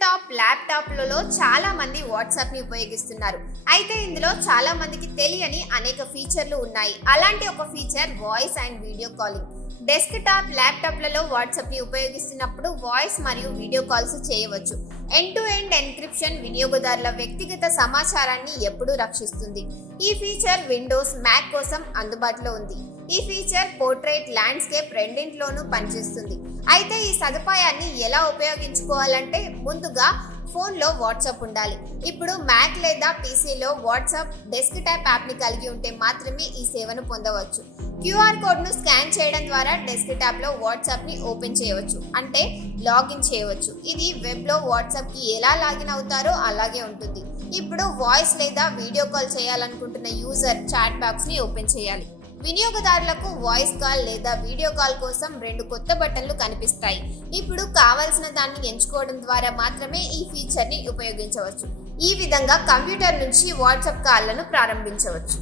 Desktop ల్యాప్టాప్లలో చాలా మంది వాట్సాప్ని ఉపయోగిస్తున్నారు. అయితే ఇందులో చాలా మందికి తెలియని అనేక ఫీచర్లు ఉన్నాయి. అలాంటి ఒక feature voice and video calling. Desktop ల్యాప్టాప్లలో వాట్సాప్ని ఉపయోగిస్తున్నప్పుడు వాయిస్ మరియు వీడియో కాల్స్ చేయవచ్చు. ఎండ్ టు ఎండ్ ఎన్క్రిప్షన్ వినియోగదారుల వ్యక్తిగత సమాచారాన్ని ఎప్పుడూ రక్షిస్తుంది. ఈ ఫీచర్ విండోస్ మ్యాక్ కోసం అందుబాటులో ఉంది. ఈ ఫీచర్ పోర్ట్రేట్ ల్యాండ్స్కేప్ రెండింటిలోనూ పనిచేస్తుంది. అయితే ఈ సదుపాయాన్ని ఎలా ఉపయోగించుకోవాలంటే ముందుగా ఫోన్లో వాట్సాప్ ఉండాలి. ఇప్పుడు మ్యాక్ లేదా పీసీలో వాట్సాప్ డెస్క్ టాప్ యాప్ని కలిగి ఉంటే మాత్రమే ఈ సేవను పొందవచ్చు. క్యూఆర్ కోడ్ను స్కాన్ చేయడం ద్వారా డెస్క్ టాప్లో వాట్సాప్ని ఓపెన్ చేయవచ్చు. అంటే లాగిన్ చేయవచ్చు. ఇది వెబ్లో వాట్సాప్కి ఎలా లాగిన్ అవుతారో అలాగే ఉంటుంది. ఇప్పుడు వాయిస్ లేదా వీడియో కాల్ చేయాలనుకుంటున్న యూజర్ చాట్ బాక్స్ని ఓపెన్ చేయాలి. వినియోగదారులకు వాయిస్ కాల్ లేదా వీడియో కాల్ కోసం రెండు కొత్త బటన్లు కనిపిస్తాయి. ఇప్పుడు కావలసిన దాన్ని ఎంచుకోవడం ద్వారా మాత్రమే ఈ ఫీచర్ని ఉపయోగించవచ్చు. ఈ విధంగా కంప్యూటర్ నుంచి వాట్సాప్ కాల్లను ప్రారంభించవచ్చు.